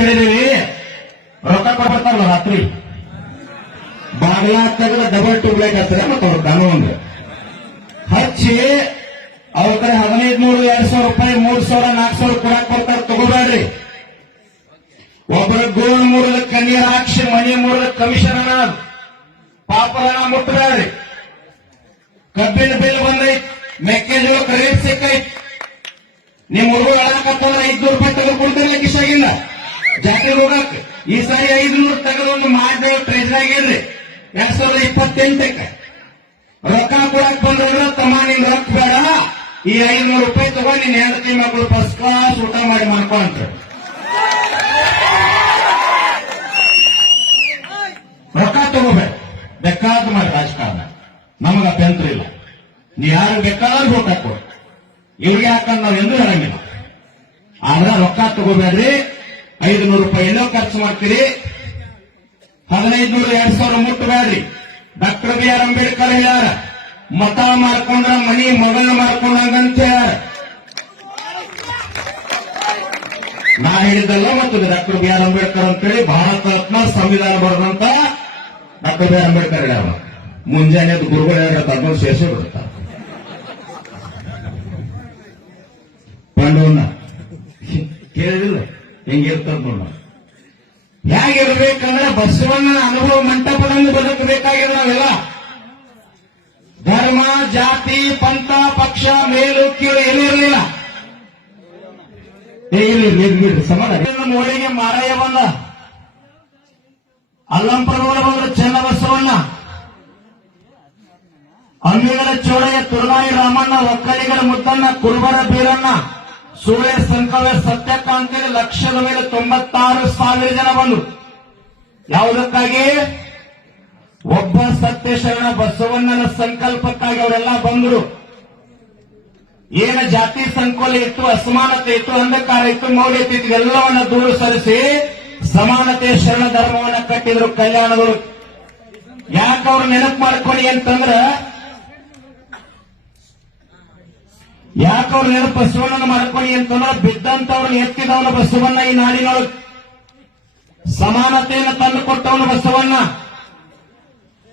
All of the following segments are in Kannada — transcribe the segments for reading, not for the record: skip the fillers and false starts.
ಹೇಳಿದೀವಿ. ರೊಕ್ಕ ಕೊಡ್ತಾರಲ್ಲ ರಾತ್ರಿ ಬಾಗ್ಲ ತೆಗೆದ ಡಬಲ್ ಟ್ಯೂಬ್ಲೈಟ್ ಹತ್ತಿರ ಮತ್ತೆ ಅವ್ರ ದನ ಒಂದು ಹಚ್ಚಿ ಅವ್ರ ಕಡೆ 1500 2000 ರೂಪಾಯಿ 3000 4000 ಕೊಡಕ್ ಕೊಡ್ತಾರ. ತಗೋಬೇಡ್ರಿ. ಒಬ್ಬರ ಗೋಲ್ ಮೂರದ ಕಣ್ಣೀರ್ ಹಾಕ್ಷಿ ಮನೆ ಮೂರದ ಕಮಿಷನ್ ಅನ್ನ ಪಾಪರನ್ನ ಮುಟ್ಟಬೇಡ್ರಿ. ಕಬ್ಬಿನ ಬಿಲ್ ಬಂದೈತ್, ಮೆಕ್ಕೆಜೋಳ ಖರೀದಿ ಸಿಕ್ಕೈತ್. ನಿಮ್ ಹುಡುಗರು ಹೇಳಕತ್ತಂದ್ರೆ 500 ರೂಪಾಯಿ ತೆಗೆದು ಕೊಡ್ತಿರ್ಲಿ ಕಿಶಾಗಿಂದ ಜಾತ್ರೆ ಹೋಗಕ್. ಈ ಸಾರಿ 500 ತೆಗೆದೊಂದು ಮಾಡಿ ಟ್ರೆಜರಾಗಿರ್ರಿ 2028ಕ್ಕೆ ರೊಕ್ಕ ಕೊಡಕ್ ಬಂದ್ರೆ ತಮ್ಮ ನಿನ್ ರೊಕ್ಕ ಬೇಡ, ಈ 500 ರೂಪಾಯಿ ತಗೊಂಡು ನಿನ್ ಹೆಂಡತಿ ಮಕ್ಕಳು ಫಸ್ಟ್ ಕ್ಲಾಸ್ ಊಟ ಮಾಡಿ ಮಾಡ್ಕೊಂತ ರೊಕ್ಕ ತಗೋಬೇಡ. ಬೇಕಾದ ಮಾಡಿ ರಾಜಕಾರಣ ನಮಗ ಅಭ್ಯಂತರ ಇಲ್ಲ. ನೀ ಯಾರು ಬೇಕಾದ್ರೂ ರೊಕ್ಕ ಕೊಡ, ಇವ್ರಿಗೆ ಯಾಕಂದ್ರೆ ನಾವ್ ಎಂದೂ ಹೇಳಂಗಿಲ್ಲ. ಆದ್ರೆ ರೊಕ್ಕ ತಗೋಬೇಡ್ರಿ. 500 ರೂಪಾಯಿ ಎಲ್ಲೋ ಖರ್ಚು ಮಾಡ್ತೀರಿ, 1500 2000 ಮುಟ್ಟಬೇಡ್ರಿ. ಡಾಕ್ಟರ್ ಬಿ ಆರ್ ಅಂಬೇಡ್ಕರ್ ಹೇಳ್ಯಾರ, ಮತ ಮಾಡ್ಕೊಂಡ್ರ ಮನಿ ಮಗಳನ್ನ ಮಾಡ್ಕೊಂಡಂಗಂತ ಹೇಳ್ಯಾರ. ನಾ ಹೇಳಿದ್ದಲ್ಲ, ಮತ್ತು ಡಾಕ್ಟರ್ ಬಿ ಆರ್ ಅಂಬೇಡ್ಕರ್ ಅಂತೇಳಿ ಭಾರತ ರತ್ನ ಸಂವಿಧಾನ ಬರೆದಂತ ಡಾಕ್ಟರ್ ಬಿ ಆರ್ ಅಂಬೇಡ್ಕರ್ ಹೇಳ್ಯಾರ. ಮುಂಜಾನೆ ಗುರುಗಳು ಹೇಳ್ತಾರೆ, ಅದನ್ನು ಶೇಷ ಬಿಡುತ್ತಾರೆ ಪಾಂಡವನ್ನ ಕೇಳಿದಿಲ್ಲ ಹೆಂಗಿರ್ತದ ನೋಡ. ಹೇಗಿರ್ಬೇಕಂದ್ರೆ ಬಸವಣ್ಣನ ಅನುಭವ ಮಂಟಪದಲ್ಲಿ ಬದುಕಬೇಕಾಗಿದೆ. ನಾವೆಲ್ಲ ಧರ್ಮ ಜಾತಿ ಪಂಥ ಪಕ್ಷ ಮೇಲು ಕೀಳು ಏನೂ ಇರಲಿಲ್ಲ. ಸಮಾಧಾನ ಮೋಳಿಗೆ ಮಾರಯ್ಯ ಬಂದ, ಅಲ್ಲಂಪರಗೌಡ ಬಂದ್ರು, ಚೆನ್ನ ಬಸವಣ್ಣ, ಅಂಬಿಗರ ಚೋಳಯ್ಯ, ತುರ್ನಾಯಿ ರಾಮಣ್ಣ, ಒಕ್ಕಲಿಗರ ಮುದ್ದಣ್ಣ, ಕುರುಬರ ಬೀರಣ್ಣ, ಸುಳ್ಳೆ ಸಂಕವೆ ಸತ್ಯಕಾಂತೇಳಿ ಲಕ್ಷದ ಮೇಲೆ 96,000 ಜನ ಬಂದರು. ಯಾವುದಕ್ಕಾಗಿ? ಒಬ್ಬ ಸತ್ಯಶರಣ ಬಸವಣ್ಣನ ಸಂಕಲ್ಪಕ್ಕಾಗಿ ಅವರೆಲ್ಲ ಬಂದರು. ಏನ ಜಾತಿ ಸಂಕೋಲ ಇತ್ತು, ಅಸಮಾನತೆ ಇತ್ತು, ಅಂಧಕಾರ ಇತ್ತು, ಮೌಲ್ಯತೆ ಇತ್ತು, ಎಲ್ಲವನ್ನ ದೂರ ಸರಿಸಿ ಸಮಾನತೆ ಶರಣ ಧರ್ಮವನ್ನ ಕಟ್ಟಿದ್ರು ಕಲ್ಯಾಣಗಳು. ಯಾಕೆ ಅವ್ರು ನೆನಪು ಮಾಡ್ಕೊಳ್ಳಿ ಅಂತಂದ್ರ, ಯಾಕವ್ರು ನೆನಪು ಬಸವಣ್ಣನ ಮಾಡ್ಕೊಳ್ಳಿ ಅಂತಂದ್ರ, ಬಿದ್ದಂತವ್ರನ್ನ ಎತ್ತಿದವನು ಬಸವಣ್ಣ. ಈ ನಾಡಿನೊಳಗೆ ಸಮಾನತೆಯನ್ನು ತಂದು ಕೊಟ್ಟವನು ಬಸವಣ್ಣ.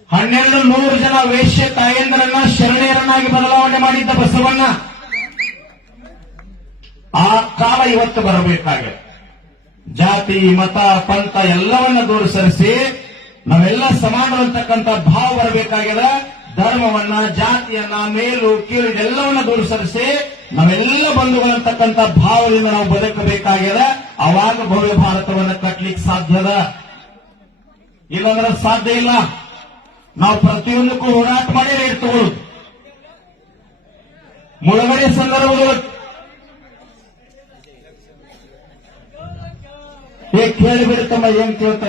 1200 ಜನ ವೇಶ್ಯ ತಾಯಂದ್ರನ್ನ ಶರಣೆಯರನ್ನಾಗಿ ಬದಲಾವಣೆ ಮಾಡಿದ್ದ ಬಸವಣ್ಣ. ಆ ಕಾಲ ಇವತ್ತು ಬರಬೇಕಾಗಿದೆ. ಜಾತಿ ಮತ ಪಂಥ ಎಲ್ಲವನ್ನ ದೂರ ಸರಿಸಿ ನಾವೆಲ್ಲ ಸಮಾನರು ಅಂತಕ್ಕಂಥ ಭಾವ ಬರಬೇಕಾಗಿದೆ. ಧರ್ಮವನ್ನ ಜಾತಿಯನ್ನ ಮೇಲು ಕೀಳು ಎಲ್ಲವನ್ನ ದೂರ ಸರಿಸಿ ನಾವೆಲ್ಲ ಬಂಧುಗಳಂತಕ್ಕಂಥ ಭಾವದಿಂದ ನಾವು ಬದುಕಬೇಕಾಗಿದೆ. ಅವಾಗ ಭವ್ಯ ಭಾರತವನ್ನ ಕಟ್ಟಲಿಕ್ಕೆ ಸಾಧ್ಯದ, ಇಲ್ಲಾಂದ್ರೆ ಸಾಧ್ಯ ಇಲ್ಲ. ನಾವು ಪ್ರತಿಯೊಂದಕ್ಕೂ ಹೋರಾಟ ಮಾಡಿ ರೇಟ್ ತಗೊಳ್ಳೋದು. ಮುಳುಗಡೆ ಸಂದರ್ಭಗಳು ಕೇಳಿಬಿಡುತ್ತಮ್ಮ ಏನ್ ಕೇಳ್ತಾರೆ.